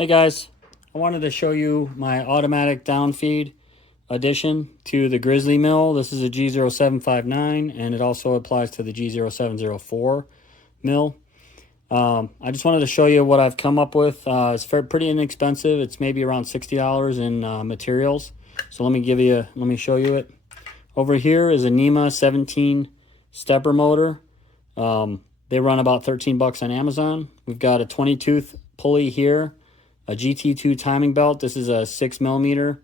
Hey guys, I wanted to show you my automatic downfeed addition to the Grizzly Mill. This is a G0759 and it also applies to the G0704 mill. I just wanted to show you what I've come up with. It's pretty inexpensive. It's maybe around $60 in materials. So let me show you it. Over here is a NEMA 17 stepper motor. They run about 13 bucks on Amazon. We've got a 20-tooth pulley here. A GT2 timing belt. This is a 6mm,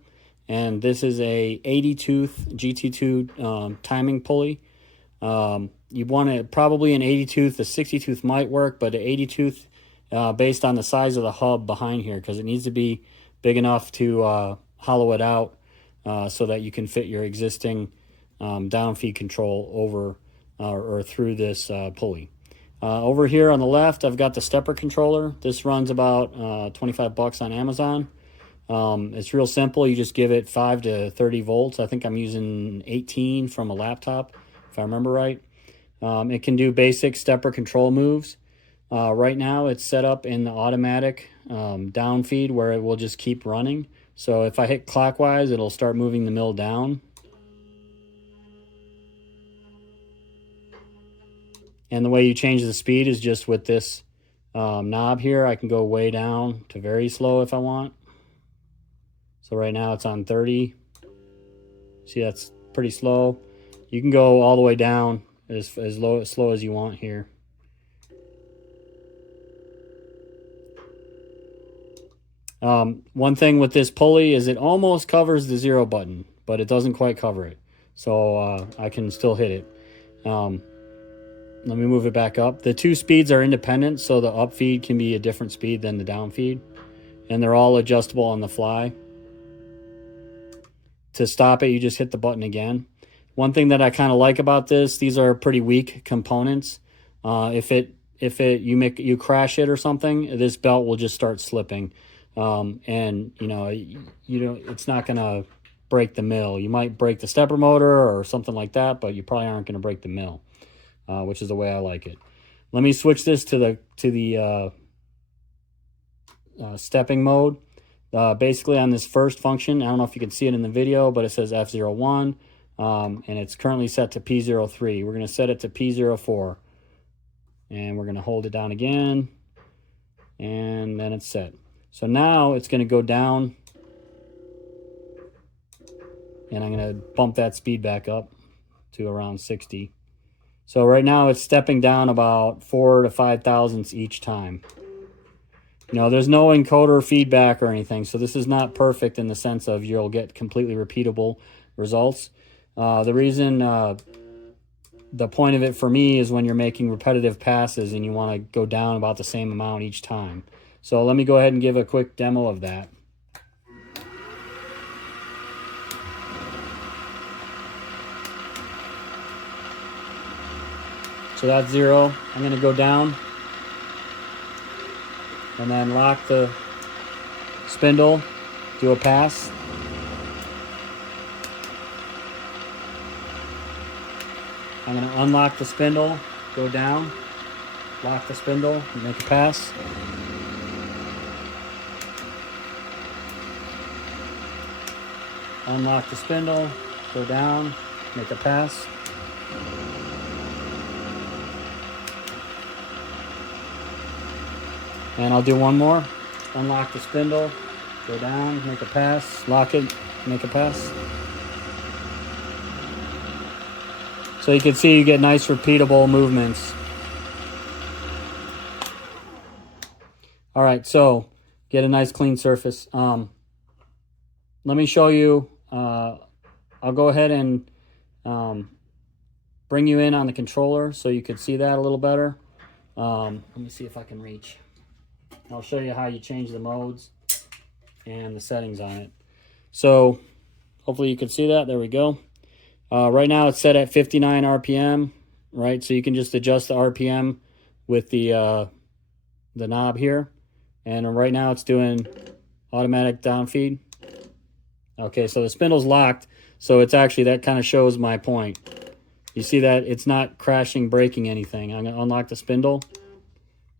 and this is a 80-tooth GT2 timing pulley. You want it probably an 80-tooth. A 60-tooth might work, but an 80-tooth based on the size of the hub behind here, because it needs to be big enough to hollow it out so that you can fit your existing downfeed control over or through this pulley. Over here on the left, I've got the stepper controller. This runs about 25 bucks on Amazon. It's real simple. You just give it 5 to 30 volts. I think I'm using 18 from a laptop, if I remember right. It can do basic stepper control moves. Right now, it's set up in the automatic downfeed where it will just keep running. So if I hit clockwise, it'll start moving the mill down. And the way you change the speed is just with this knob here. I can go way down to very slow if I want. So right now it's on 30. See, that's pretty slow. You can go all the way down as slow as you want here. One thing with this pulley is it almost covers the 0 button, but it doesn't quite cover it. So I can still hit it. Let me move it back up. The two speeds are independent, so the up feed can be a different speed than the down feed. And they're all adjustable on the fly. To stop it, you just hit the button again. One thing that I kind of like about this, these are pretty weak components. If you crash it or something, this belt will just start slipping. And it's not gonna break the mill. You might break the stepper motor or something like that, but you probably aren't gonna break the mill. Which is the way I like it. Let me switch this to the stepping mode. Basically on this first function, I don't know if you can see it in the video, but it says F01, and it's currently set to P03. We're going to set it to P04, and we're going to hold it down again, and then it's set. So now it's going to go down, and I'm going to bump that speed back up to around 60. So right now it's stepping down about 4 to 5 thousandths each time. There's no encoder feedback or anything, so this is not perfect in the sense of you'll get completely repeatable results. The reason, the point of it for me is when you're making repetitive passes and you want to go down about the same amount each time. So let me go ahead and give a quick demo of that. So that's 0. I'm going to go down and then lock the spindle, do a pass. I'm going to unlock the spindle, go down, lock the spindle, and make a pass. Unlock the spindle, go down, make a pass. And I'll do one more. Unlock the spindle, go down, make a pass, lock it, make a pass. So you can see you get nice repeatable movements. All right, so get a nice clean surface. Let me show you. I'll go ahead and bring you in on the controller so you can see that a little better. Let me see if I can reach. I'll show you how you change the modes and the settings on it. So hopefully you can see that. There we go. Right now it's set at 59 RPM, right? So you can just adjust the RPM with the knob here. And right now it's doing automatic downfeed. Okay, so the spindle's locked. So it's actually, that kind of shows my point. You see that it's not crashing, breaking anything. I'm going to unlock the spindle,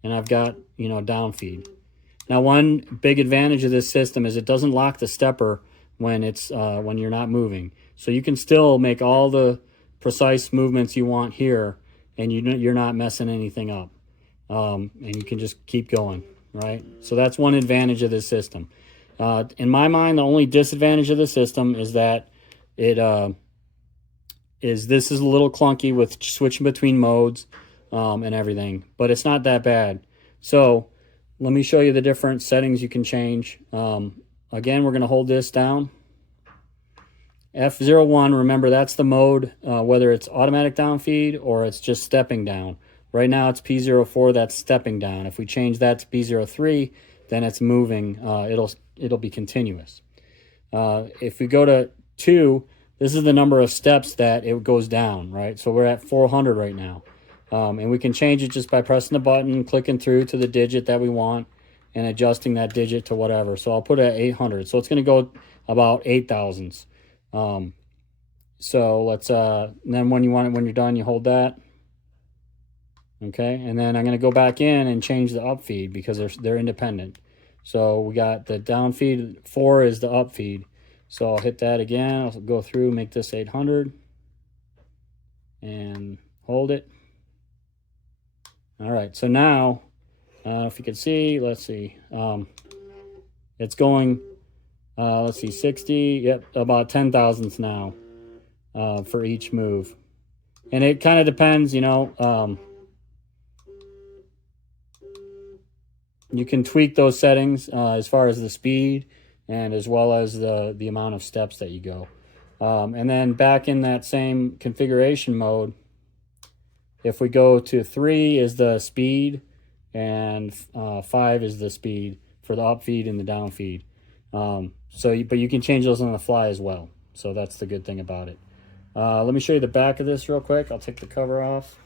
and I've got, downfeed. Now, one big advantage of this system is it doesn't lock the stepper when it's when you're not moving. So you can still make all the precise movements you want here, and you're not messing anything up. And you can just keep going, right? So that's one advantage of this system. In my mind, the only disadvantage of the system is that this is a little clunky with switching between modes and everything, but it's not that bad. So let me show you the different settings you can change. Again, we're going to hold this down. F01, remember that's the mode, whether it's automatic down feed or it's just stepping down. Right now it's P04, that's stepping down. If we change that to P03, then it's moving. It'll be continuous. If we go to 2, this is the number of steps that it goes down, right? So we're at 400 right now. And we can change it just by pressing the button, clicking through to the digit that we want, and adjusting that digit to whatever. So I'll put it at 800. So it's going to go about 8 thousandths. So let's, then when you're done, you hold that. Okay, and then I'm going to go back in and change the up feed because they're independent. So we got the down feed, 4 is the up feed. So I'll hit that again. I'll go through, make this 800, and hold it. All right, so now, if you can see, let's see, it's going, let's see, 60, yep, about 10 thousandths now for each move. And it kind of depends, you know, you can tweak those settings as far as the speed and as well as the amount of steps that you go. And then back in that same configuration mode, if we go to 3 is the speed and 5 is the speed for the up feed and the down feed. But you can change those on the fly as well. So that's the good thing about it. Let me show you the back of this real quick. I'll take the cover off.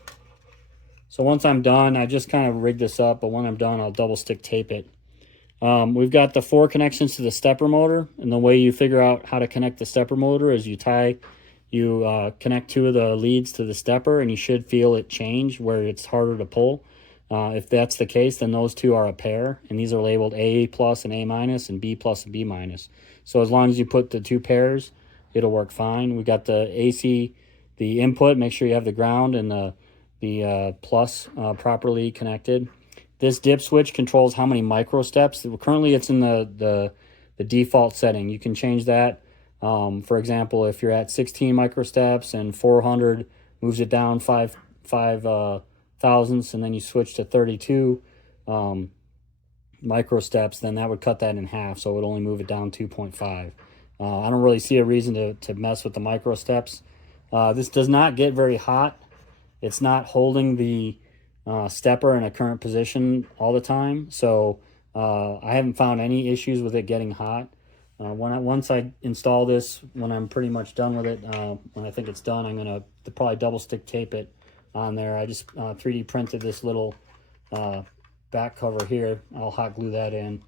So once I'm done, I just kind of rigged this up, but when I'm done, I'll double stick tape it. We've got the 4 connections to the stepper motor, and the way you figure out how to connect the stepper motor is you connect 2 of the leads to the stepper, and you should feel it change where it's harder to pull. If that's the case, then those 2 are a pair, and these are labeled A plus and A minus and B plus and B minus. So as long as you put the 2 pairs, it'll work fine. We got the AC, the input, make sure you have the ground and the plus properly connected. This dip switch controls how many micro steps. Currently it's in the default setting. You can change that. For example, if you're at 16 micro steps and 400 moves it down 5 thousandths, and then you switch to 32 micro steps, then that would cut that in half, so it would only move it down 2.5. I don't really see a reason to mess with the micro steps. This does not get very hot. It's not holding the stepper in a current position all the time, so I haven't found any issues with it getting hot. Once I install this, when I'm pretty much done with it, when I think it's done, I'm going to probably double stick tape it on there. I just 3D printed this little back cover here. I'll hot glue that in.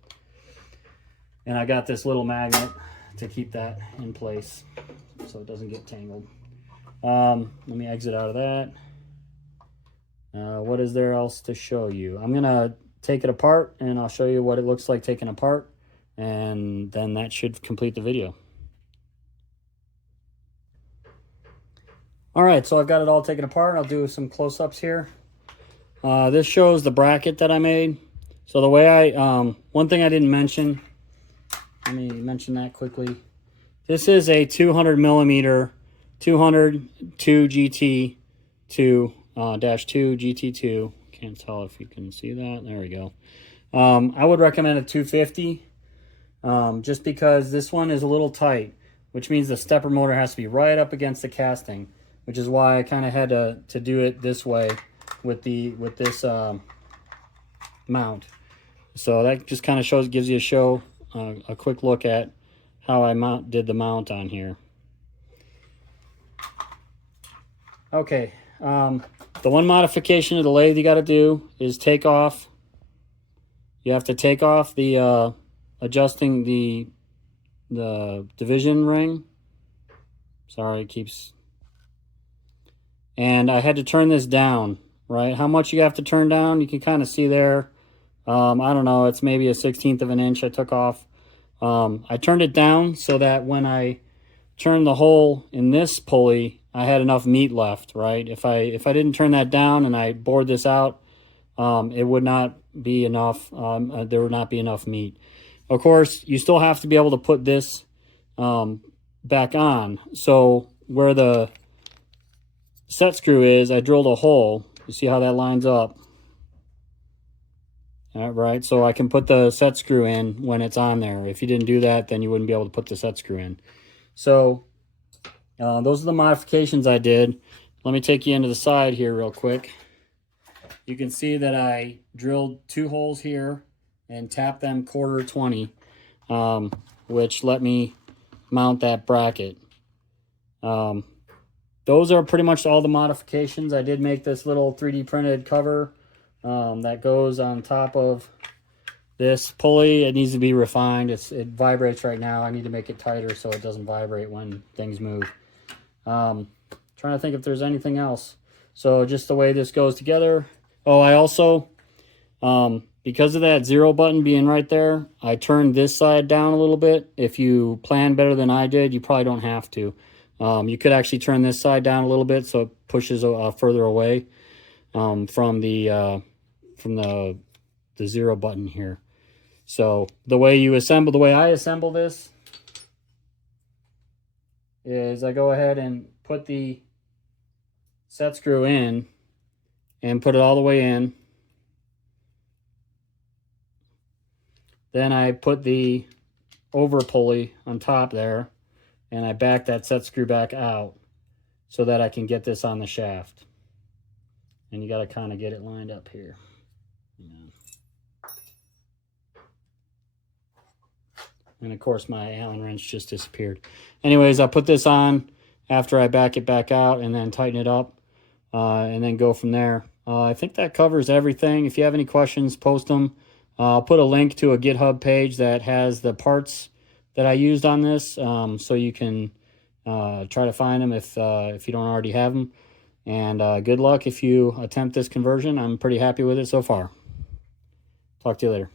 And I got this little magnet to keep that in place so it doesn't get tangled. Let me exit out of that. What is there else to show you? I'm going to take it apart, and I'll show you what it looks like taken apart, and then that should complete the video. All right, so I've got it all taken apart. I'll do some close-ups here. This shows the bracket that I made. So the way one thing I didn't mention, let me mention that quickly. This is a 200 millimeter 200 2GT2 -2 GT2. Can't tell if you can see that. There we go. I would recommend a 250 just because this one is a little tight, which means the stepper motor has to be right up against the casting, which is why I kind of had to do it this way with this mount. So that just kind of gives you a quick look at how I did the mount on here. Okay, the one modification of the lathe you got to do is take off. You have to take off the adjusting the division ring. Sorry, it keeps. And I had to turn this down, right? How much you have to turn down, you can kind of see there. I don't know, it's maybe a 1/16 of an inch I took off. I turned it down so that when I turned the hole in this pulley, I had enough meat left, right? If I didn't turn that down and I bored this out, it would not be enough. There would not be enough meat. Of course, you still have to be able to put this back on. So where the set screw is, I drilled a hole. You see how that lines up? All right, so I can put the set screw in when it's on there. If you didn't do that, then you wouldn't be able to put the set screw in. So those are the modifications I did. Let me take you into the side here real quick. You can see that I drilled 2 holes here and tapped them 1/4 20, which let me mount that bracket. Those are pretty much all the modifications. I did make this little 3D printed cover that goes on top of this pulley. It needs to be refined. It vibrates right now. I need to make it tighter so it doesn't vibrate when things move. Trying to think if there's anything else. So just the way this goes together. Oh, I also, because of that 0 button being right there, I turned this side down a little bit. If you plan better than I did, you probably don't have to. You could actually turn this side down a little bit so it pushes further away from the 0 button here. So the way I assemble this is I go ahead and put the set screw in and put it all the way in. Then I put the over pulley on top there, and I back that set screw back out so that I can get this on the shaft. And you got to kind of get it lined up here. And of course my Allen wrench just disappeared. Anyways, I'll put this on after I back it back out and then tighten it up and then go from there. I think that covers everything. If you have any questions, post them. I'll put a link to a GitHub page that has the parts that I used on this, so you can try to find them if you don't already have them. And good luck if you attempt this conversion. I'm pretty happy with it so far. Talk to you later.